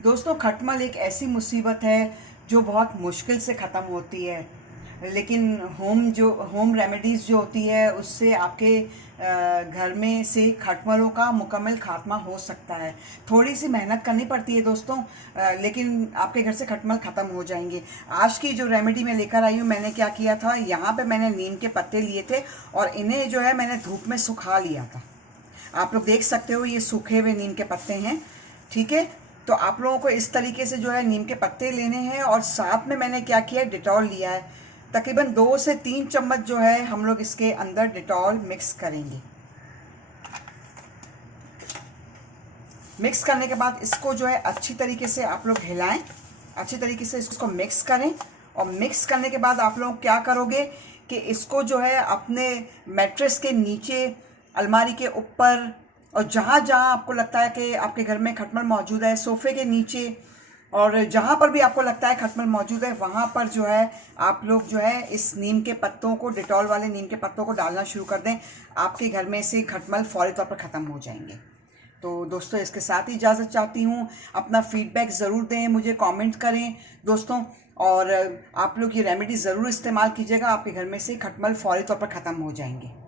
दोस्तों, खटमल एक ऐसी मुसीबत है जो बहुत मुश्किल से ख़त्म होती है। लेकिन होम रेमेडीज़ जो होती है उससे आपके घर में से खटमलों का मुकम्मल खात्मा हो सकता है। थोड़ी सी मेहनत करनी पड़ती है दोस्तों, लेकिन आपके घर से खटमल ख़त्म हो जाएंगे। आज की जो रेमेडी मैं लेकर आई हूँ, मैंने क्या किया था, यहाँ पे मैंने नीम के पत्ते लिए थे और इन्हें जो है मैंने धूप में सुखा लिया था। आप लोग देख सकते हो, ये सूखे हुए नीम के पत्ते हैं। ठीक है, तो आप लोगों को इस तरीके से जो है नीम के पत्ते लेने हैं और साथ में मैंने क्या किया है, डिटॉल लिया है। तकरीबन 2 से 3 चम्मच जो है हम लोग इसके अंदर डिटॉल मिक्स करेंगे। मिक्स करने के बाद इसको जो है अच्छी तरीके से आप लोग हिलाएं, अच्छी तरीके से इसको मिक्स करें। और मिक्स करने के बाद आप लोग क्या करोगे कि इसको जो है अपने मैट्रेस के नीचे, अलमारी के ऊपर और जहाँ जहाँ आपको लगता है कि आपके घर में खटमल मौजूद है, सोफ़े के नीचे और जहाँ पर भी आपको लगता है खटमल मौजूद है, वहाँ पर जो है आप लोग जो है इस नीम के पत्तों को, डिटॉल वाले नीम के पत्तों को डालना शुरू कर दें। आपके घर में से खटमल फौरी तौर पर ख़त्म हो जाएंगे। तो दोस्तों, इसके साथ ही इजाज़त चाहती हूँ। अपना फीडबैक ज़रूर दें, मुझे कमेंट करें दोस्तों। और आप लोग ये रेमेडी ज़रूर इस्तेमाल कीजिएगा, आपके घर में से खटमल फौरी तौर पर ख़त्म हो जाएंगे।